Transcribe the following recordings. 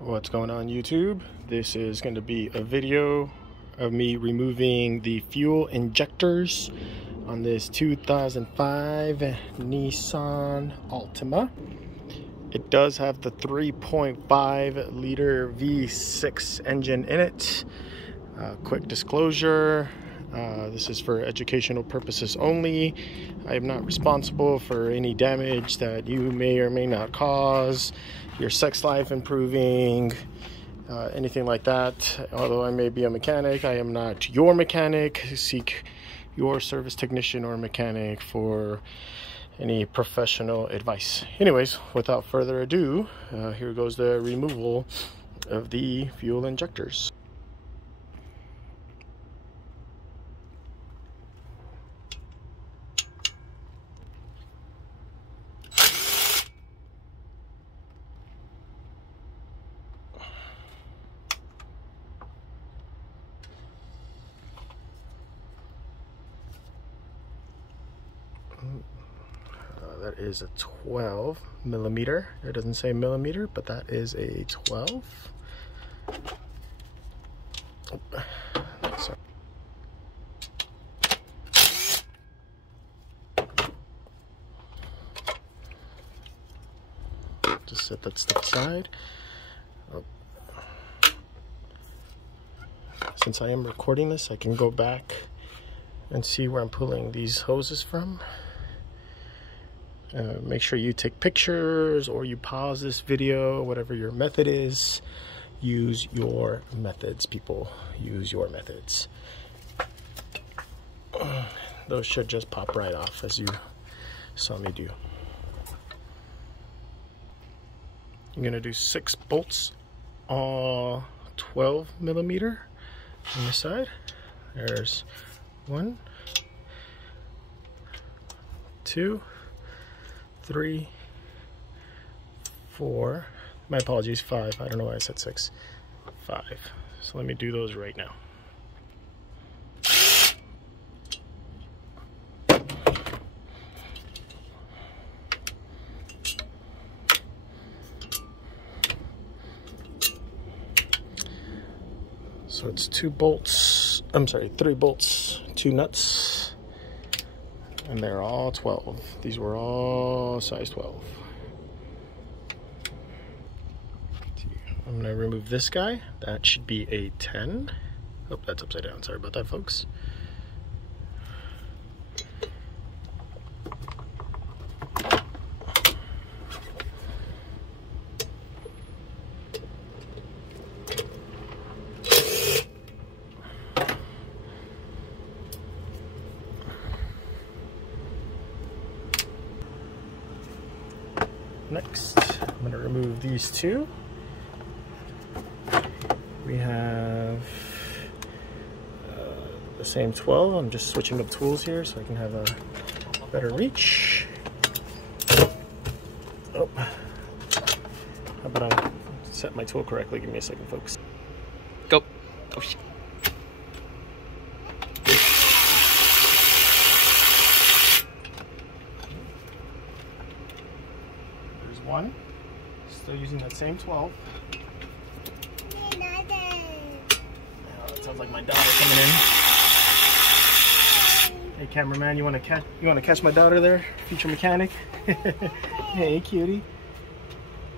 What's going on YouTube? This is going to be a video of me removing the fuel injectors on this 2005 Nissan Altima. It does have the 3.5 liter V6 engine in it. Quick disclosure, this is for educational purposes only. I am not responsible for any damage that you may or may not cause, your sex life improving, anything like that. Although I may be a mechanic, I am not your mechanic. Seek your service technician or mechanic for any professional advice. Anyways, without further ado, here goes the removal of the fuel injectors. That is a 12 millimeter. It doesn't say millimeter, but that is a 12. Oh, sorry. Just set that stuff aside. Oh. Since I am recording this, I can go back and see where I'm pulling these hoses from. Make sure you take pictures or you pause this video, whatever your method is. Use your methods, people. Use your methods. Those should just pop right off, as you saw me do. I'm gonna do 6 bolts, all 12 millimeter on this side. There's 1, 2, 3, 4, my apologies, 5. I don't know why I said 6. 5. So let me do those right now. So it's 3 bolts, 2 nuts. And they're all 12. These were all size 12. I'm gonna remove this guy. That should be a 10. Oh, that's upside down. Sorry about that, folks. Next, I'm going to remove these 2. We have the same 12. I'm just switching up tools here so I can have a better reach. Oh, how about I set my tool correctly? Give me a second, folks. Go. Oh, shit. There's 1. Still using that same 12. Oh, it sounds like my daughter coming in. Hey, cameraman, you want to catch my daughter there, future mechanic? Hey, cutie.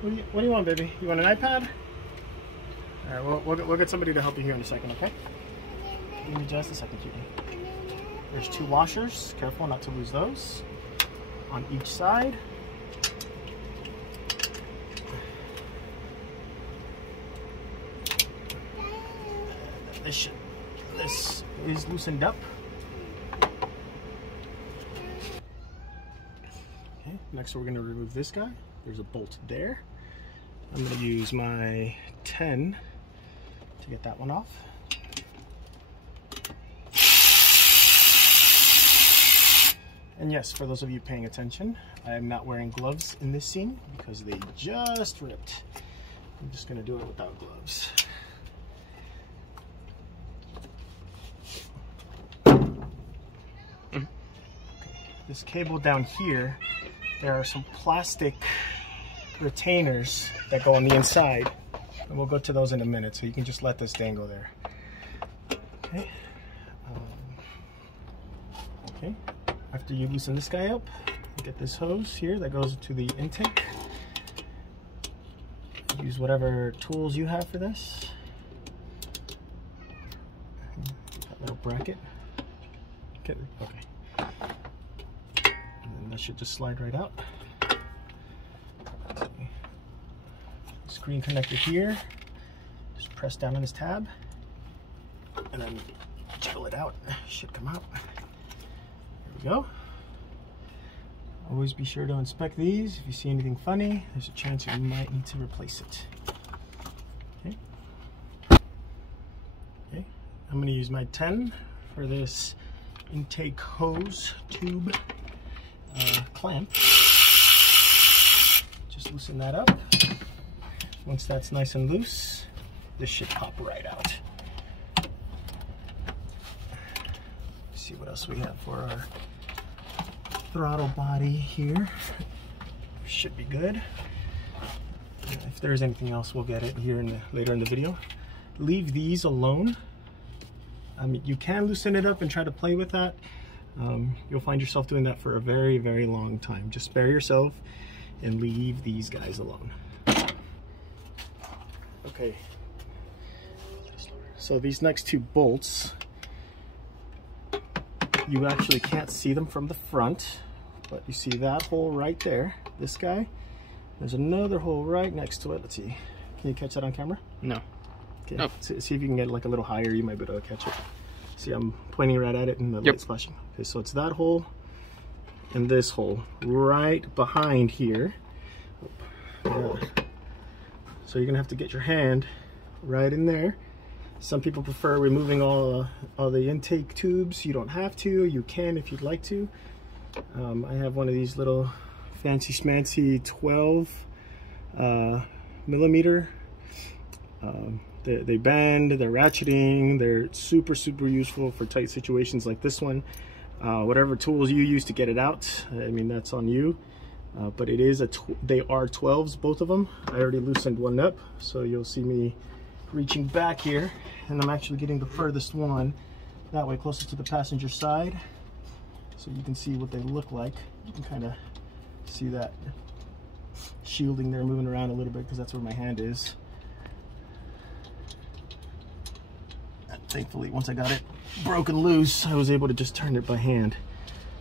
What do you want, baby? You want an iPad? All right, we'll get somebody to help you here in a second, okay? Give me just a second, cutie. There's 2 washers. Careful not to lose those on each side. This is loosened up. Okay, next we're going to remove this guy. There's a bolt there. I'm going to use my 10 to get that one off. And yes, for those of you paying attention, I am not wearing gloves in this scene because they just ripped. I'm just going to do it without gloves. This cable down here, there are some plastic retainers that go on the inside. And we'll go to those in a minute, so you can just let this dangle there. Okay. Okay. After you loosen this guy up, you get this hose here that goes to the intake. Use whatever tools you have for this. That little bracket. Okay. And then that should just slide right out. Screen connector here. Just press down on this tab and then jiggle it out. Should come out. There we go. Always be sure to inspect these. If you see anything funny, there's a chance you might need to replace it. Okay. Okay. I'm going to use my 10 for this intake hose tube clamp. Just loosen that up. Once that's nice and loose, this should pop right out. Let's see what else we have for our throttle body here. Should be good. If there's anything else, we'll get it here later in the video. Leave these alone. I mean, you can loosen it up and try to play with that. You'll find yourself doing that for a very, very long time. Just spare yourself and leave these guys alone. Okay. So these next two bolts, you actually can't see them from the front, but you see that hole right there, this guy. There's another hole right next to it. Let's see. Can you catch that on camera? No. Okay. Nope. See if you can get like a little higher, you might be able to catch it. See, I'm pointing right at it and the light's flashing. Okay, so it's that hole and this hole right behind here. Yeah. So you're gonna have to get your hand right in there. Some people prefer removing all the intake tubes. You don't have to. You can if you'd like to. I have one of these little fancy schmancy 12 millimeter. They bend, they're ratcheting, they're super useful for tight situations like this one. Whatever tools you use to get it out, I mean, that's on you. But it is they are 12s, both of them. I already loosened one up, so you'll see me reaching back here, and I'm actually getting the furthest one that way, closer to the passenger side, so you can see what they look like. You can kind of see that shielding there moving around a little bit because that's where my hand is. And thankfully, once I got it broken loose, I was able to just turn it by hand.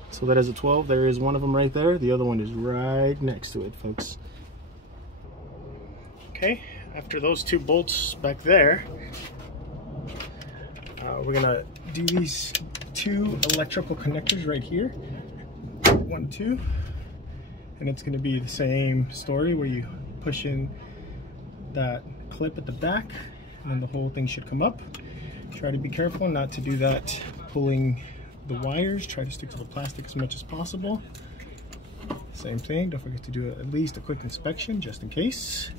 So that is a 12. There is one of them right there. The other one is right next to it, folks. Okay, after those two bolts back there, we're gonna do these two electrical connectors right here. 1, 2. And it's gonna be the same story where you push in that clip at the back and then the whole thing should come up. Try to be careful not to do that pulling the wires. Try to stick to the plastic as much as possible. Same thing, don't forget to do at least a quick inspection just in case.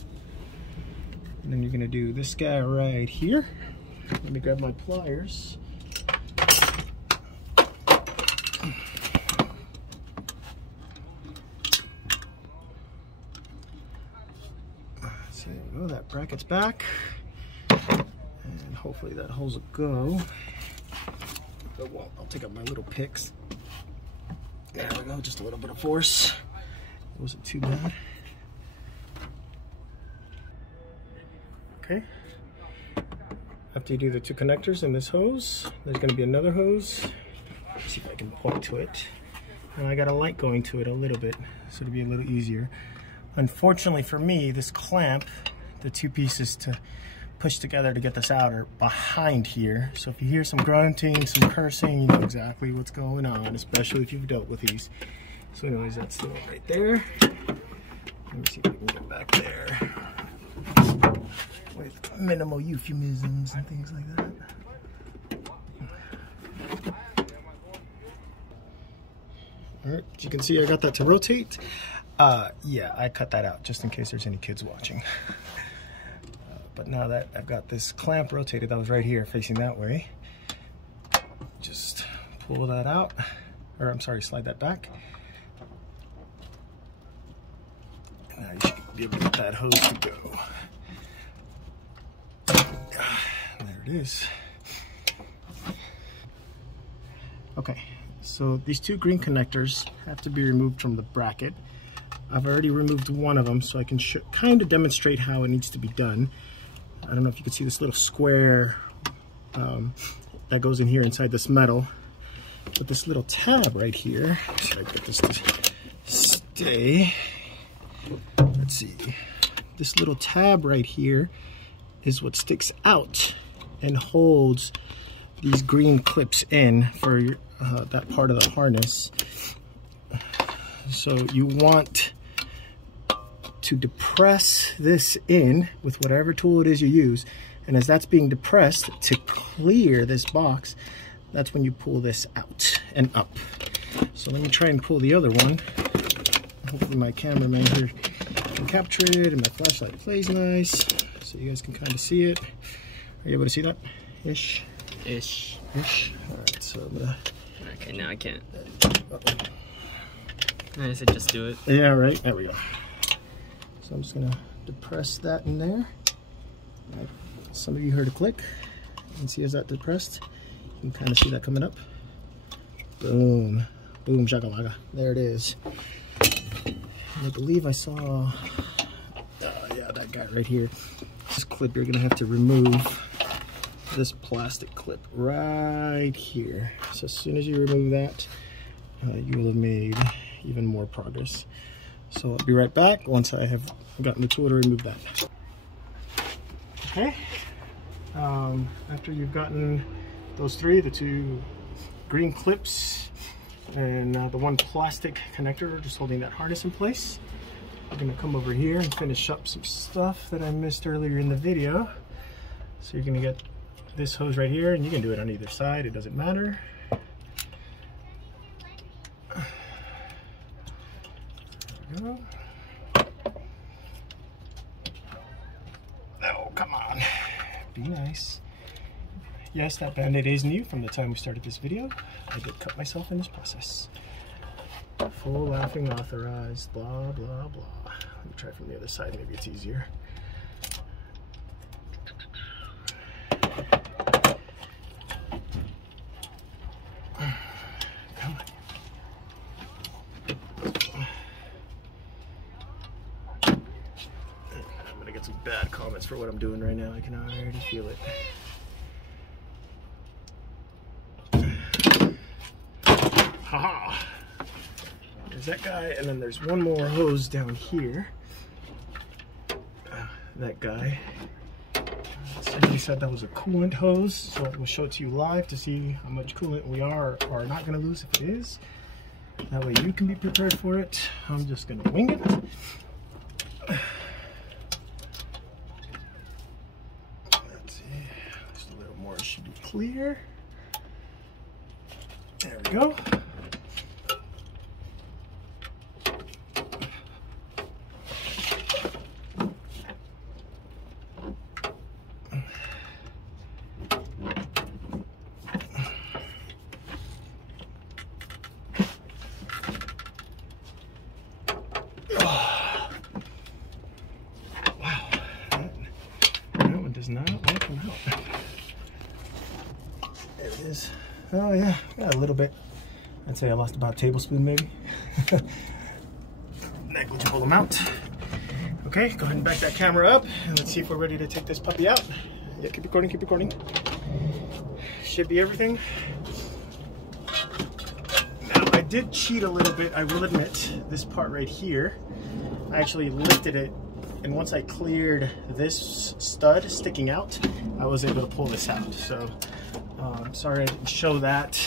And then you're gonna do this guy right here. Let me grab my pliers. So there we go, that bracket's back. And hopefully that holds a go. Well, I'll take out my little picks. There we go, just a little bit of force. It wasn't too bad. Okay. After you do the two connectors in this hose, there's going to be another hose. Let's see if I can point to it. And I got a light going to it a little bit, so it'll be a little easier. Unfortunately for me, this clamp, the two pieces to push together to get this out are behind here. So if you hear some grunting, some cursing, you know exactly what's going on, especially if you've dealt with these. So anyways, that's the one right there. Let me see if I can get back there with minimal euphemisms and things like that. All right, as you can see, I got that to rotate. Yeah, I cut that out just in case there's any kids watching. But now that I've got this clamp rotated, that was right here facing that way, just pull that out, or I'm sorry, slide that back. And now you should be able to get that hose to go. There it is. Okay, so these two green connectors have to be removed from the bracket. I've already removed one of them, so I can kind of demonstrate how it needs to be done. I don't know if you can see this little square that goes in here inside this metal. But this little tab right here, should I get this to stay? Let's see. This little tab right here is what sticks out and holds these green clips in for that part of the harness. So you want to depress this in with whatever tool it is you use, and as that's being depressed to clear this box, that's when you pull this out and up. So let me try and pull the other one. Hopefully my cameraman here can capture it and my flashlight plays nice so you guys can kind of see it. Are you able to see that? Ish? Ish. Ish. Alright, so I'm gonna... Okay, now I can't. Uh-oh. I said just do it. Yeah, right. There we go. So I'm just gonna depress that in there. Right. Some of you heard a click. You can see as that depressed. You can kind of see that coming up. Boom. Boom shakalaka. There it is. And I believe I saw, yeah, that guy right here. This clip, you're gonna have to remove this plastic clip right here. So as soon as you remove that, you will have made even more progress. So I'll be right back once I have gotten the tool to remove that. Okay. After you've gotten those three, the two green clips and the one plastic connector just holding that harness in place, I'm gonna come over here and finish up some stuff that I missed earlier in the video. So you're gonna get this hose right here, and you can do it on either side, it doesn't matter. There we go. Oh, come on. Be nice. Yes, that band-aid is new from the time we started this video. I did cut myself in this process. Full laughing authorized, blah, blah, blah. Let me try from the other side, maybe it's easier. Come on. I'm gonna get some bad comments for what I'm doing right now. I can already feel it. Haha! There's that guy, and then there's one more hose down here. That guy. Somebody said that was a coolant hose, so we'll show it to you live to see how much coolant we are or are not going to lose if it is. That way you can be prepared for it. I'm just going to wing it. Let's see. Just a little more should be clear. There we go. Does not want to come out. There it is. Oh yeah, got a little bit. I'd say I lost about a tablespoon maybe. Negligible amount. Okay, go ahead and back that camera up and let's see if we're ready to take this puppy out. Yeah, keep recording, keep recording. Should be everything. Now I did cheat a little bit, I will admit. This part right here, I actually lifted it, and once I cleared this stud sticking out, I was able to pull this out. So, I'm sorry I didn't show that.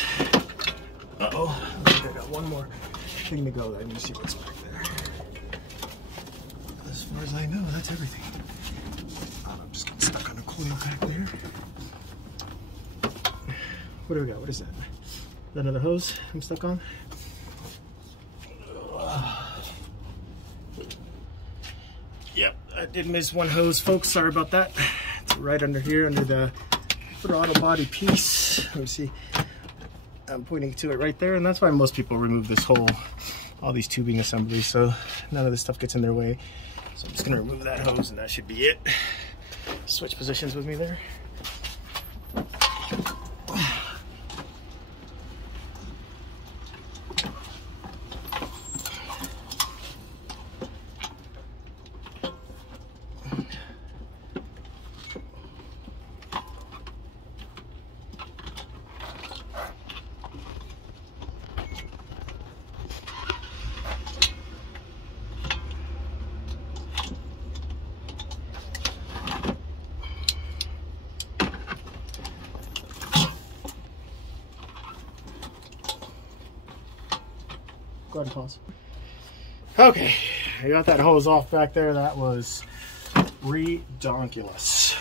Uh-oh, I think I got one more thing to go. Let me see what's back there. As far as I know, that's everything. I'm just getting stuck on a coil back there. What do we got? What is that? Is that another hose I'm stuck on? Yep, I did miss one hose, folks. Sorry about that. It's right under here, under the throttle body piece. Let me see. I'm pointing to it right there, and that's why most people remove this whole, all these tubing assemblies, so none of this stuff gets in their way. So I'm just gonna remove that hose, and that should be it. Switch positions with me there. Go ahead and pause. Okay, I got that hose off back there. That was redonkulous.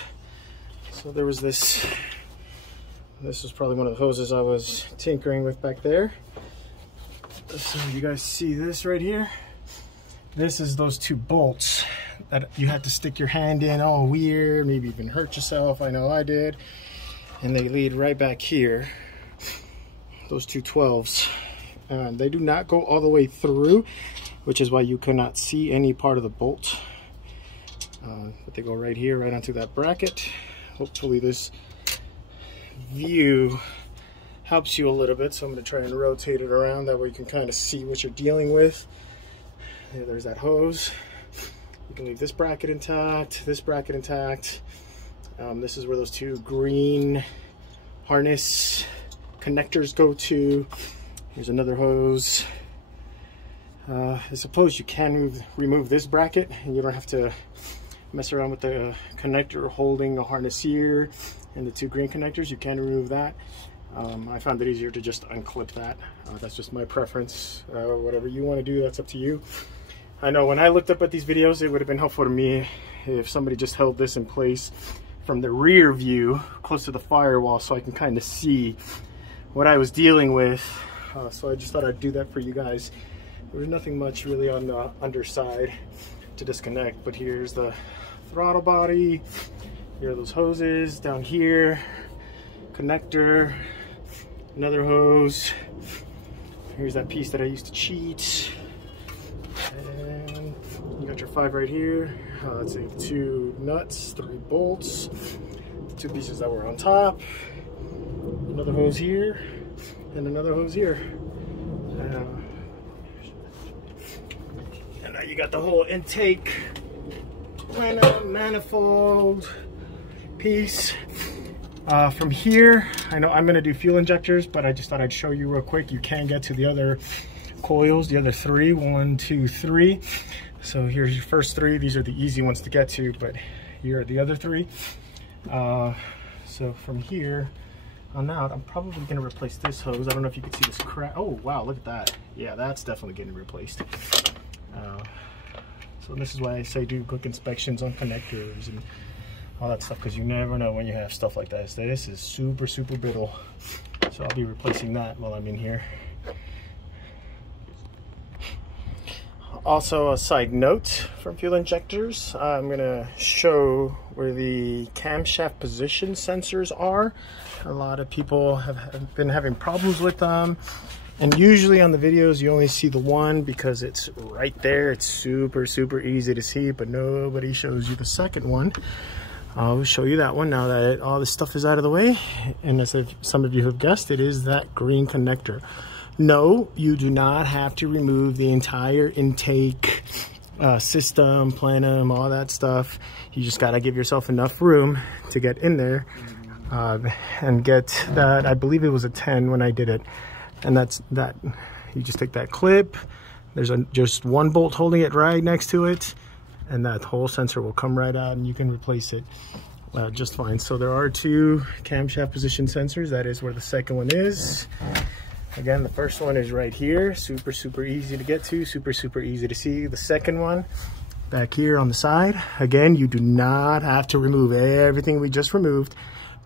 So there was this was probably one of the hoses I was tinkering with back there. So you guys see this right here? This is those two bolts that you had to stick your hand in, all weird, maybe even hurt yourself. I know I did. And they lead right back here. Those two 12s. They do not go all the way through, which is why you cannot see any part of the bolt. But they go right here, right onto that bracket. Hopefully this view helps you a little bit. So I'm going to try and rotate it around. That way you can kind of see what you're dealing with. There's that hose. You can leave this bracket intact, this bracket intact. This is where those two green harness connectors go to. Here's another hose. I suppose you can remove this bracket and you don't have to mess around with the connector holding the harness here and the two green connectors. You can remove that. I found it easier to just unclip that. That's just my preference. Whatever you want to do, that's up to you. I know when I looked up at these videos, it would have been helpful to me if somebody just held this in place from the rear view close to the firewall so I can kind of see what I was dealing with. So I just thought I'd do that for you guys. There's nothing much really on the underside to disconnect, but here's the throttle body. Here are those hoses down here, connector, another hose. Here's that piece that I used to cheat. And you got your 5 right here. Let's see, 2 nuts, 3 bolts, the 2 pieces that were on top, another hose here, and another hose here. And now you got the whole intake manifold piece. From here, I know I'm going to do fuel injectors, but I just thought I'd show you real quick. You can get to the other coils, the other 3, 1, 2, 3. So here's your first 3. These are the easy ones to get to, but here are the other 3. So from here on out, I'm probably going to replace this hose. I don't know if you can see this crack. Oh wow, look at that. Yeah, that's definitely getting replaced. So this is why I say do quick inspections on connectors and all that stuff, because you never know when you have stuff like this. This is super brittle, so I'll be replacing that while I'm in here. Also, a side note from fuel injectors, I'm going to show where the camshaft position sensors are. A lot of people have been having problems with them, and usually on the videos you only see the one because it's right there. It's super easy to see, but nobody shows you the second one. I'll show you that one now that all this stuff is out of the way. And as if some of you have guessed, it is that green connector. No, you do not have to remove the entire intake system, plenum, all that stuff. You just got to give yourself enough room to get in there and get that. I believe it was a 10 when I did it. And that's that. You just take that clip. There's just one bolt holding it right next to it, and that whole sensor will come right out and you can replace it just fine. So there are 2 camshaft position sensors. That is where the second one is. Again, the first one is right here, super easy to get to, super easy to see. The second one back here on the side. Again, you do not have to remove everything we just removed,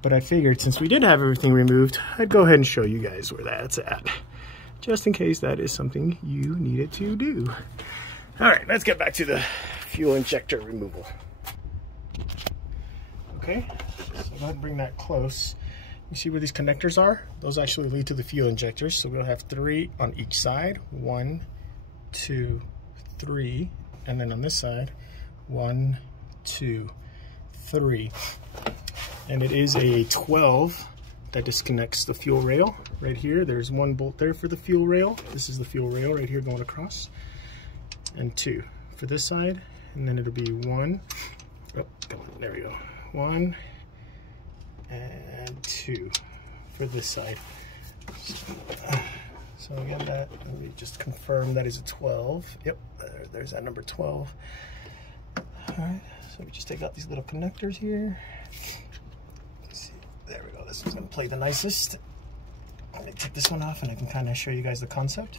but I figured since we did have everything removed, I'd go ahead and show you guys where that's at, just in case that is something you needed to do. All right, let's get back to the fuel injector removal. Okay, so go ahead and bring that close. You see where these connectors are? Those actually lead to the fuel injectors. So we'll have 3 on each side. 1, 2, 3. And then on this side, 1, 2, 3. And it is a 12 that disconnects the fuel rail. Right here, there's 1 bolt there for the fuel rail. This is the fuel rail right here going across. And 2 for this side. And then it'll be 1. Oh, come on, there we go. 1. And 2 for this side. So again, that, let me just confirm that is a 12. Yep, there's that number 12. All right, so we just take out these little connectors here. Let's see, there we go. This one's gonna play the nicest. Let me take this one off and I can kind of show you guys the concept.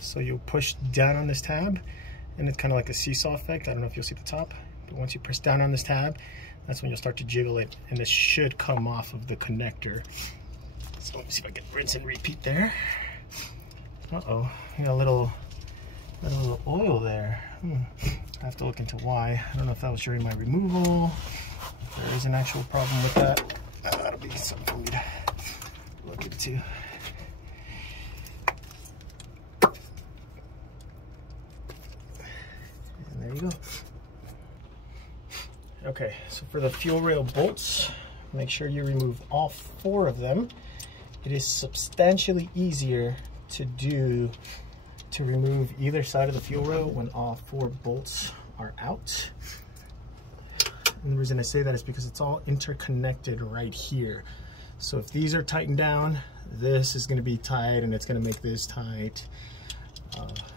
So you'll push down on this tab, and it's kind of like a seesaw effect. I don't know if you'll see the top, but once you press down on this tab, that's when you'll start to jiggle it, and this should come off of the connector. So let me see if I can rinse and repeat there. Uh-oh, you got a little oil there. I have to look into why. I don't know if that was during my removal. If there is an actual problem with that, that'll be something for me to look into. And there you go. Okay, so for the fuel rail bolts, make sure you remove all 4 of them. It is substantially easier to remove either side of the fuel rail when all 4 bolts are out. And the reason I say that is because it's all interconnected right here. So if these are tightened down, this is going to be tight, and it's going to make this tight,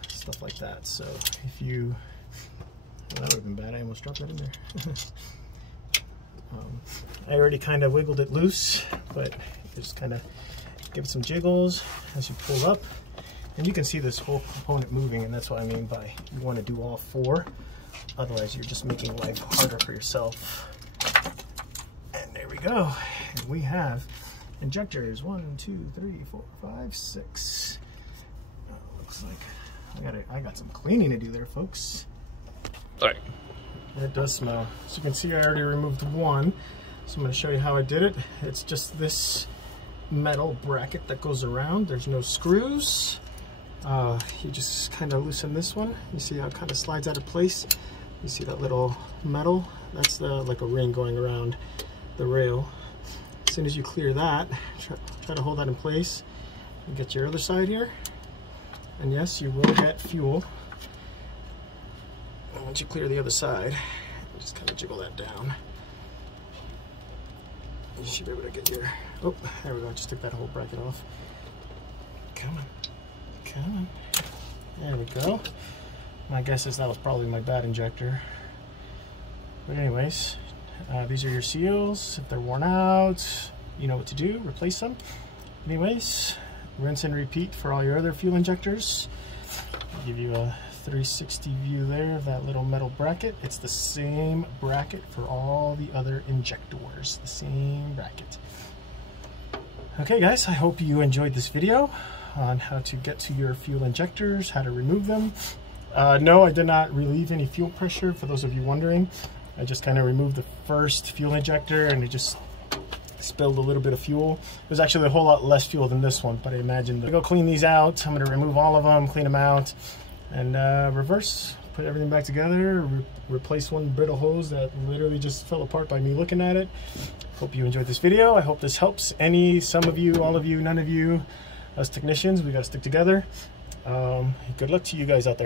stuff like that. So if you, well, that would have been bad. I almost dropped that in there. I already kind of wiggled it loose, but just kind of give it some jiggles as you pull up. And you can see this whole component moving, and that's what I mean by you want to do all 4. Otherwise, you're just making life harder for yourself. And there we go. And we have injectors 1, 2, 3, 4, 5, 6. Looks like I got some cleaning to do there, folks. Sorry. It does smell. So you can see I already removed 1. So I'm going to show you how I did it. It's just this metal bracket that goes around. There's no screws. You just kind of loosen this one. You see how it kind of slides out of place. You see that little metal? That's like a ring going around the rail. As soon as you clear that, try to hold that in place and get your other side here. And yes, you will get fuel. And once you clear the other side, just kind of jiggle that down. You should be able to get your, oh, there we go. I just took that whole bracket off. Come on. Come on. There we go. My guess is that was probably my bad injector. But anyways, these are your seals. If they're worn out, you know what to do. Replace them. Anyways, rinse and repeat for all your other fuel injectors. I'll give you a 360 view there of that little metal bracket. It's the same bracket for all the other injectors. The same bracket. Okay guys, I hope you enjoyed this video on how to get to your fuel injectors, how to remove them. No, I did not relieve any fuel pressure, for those of you wondering. I just kind of removed the first fuel injector, and it just spilled a little bit of fuel. It was actually a whole lot less fuel than this one, but I imagine. Go clean these out. I'm going to remove all of them, clean them out, and reverse, put everything back together, replace one brittle hose that literally just fell apart by me looking at it. Hope you enjoyed this video. I hope this helps some of you, all of you, none of you. Us technicians, we got to stick together. Good luck to you guys out there.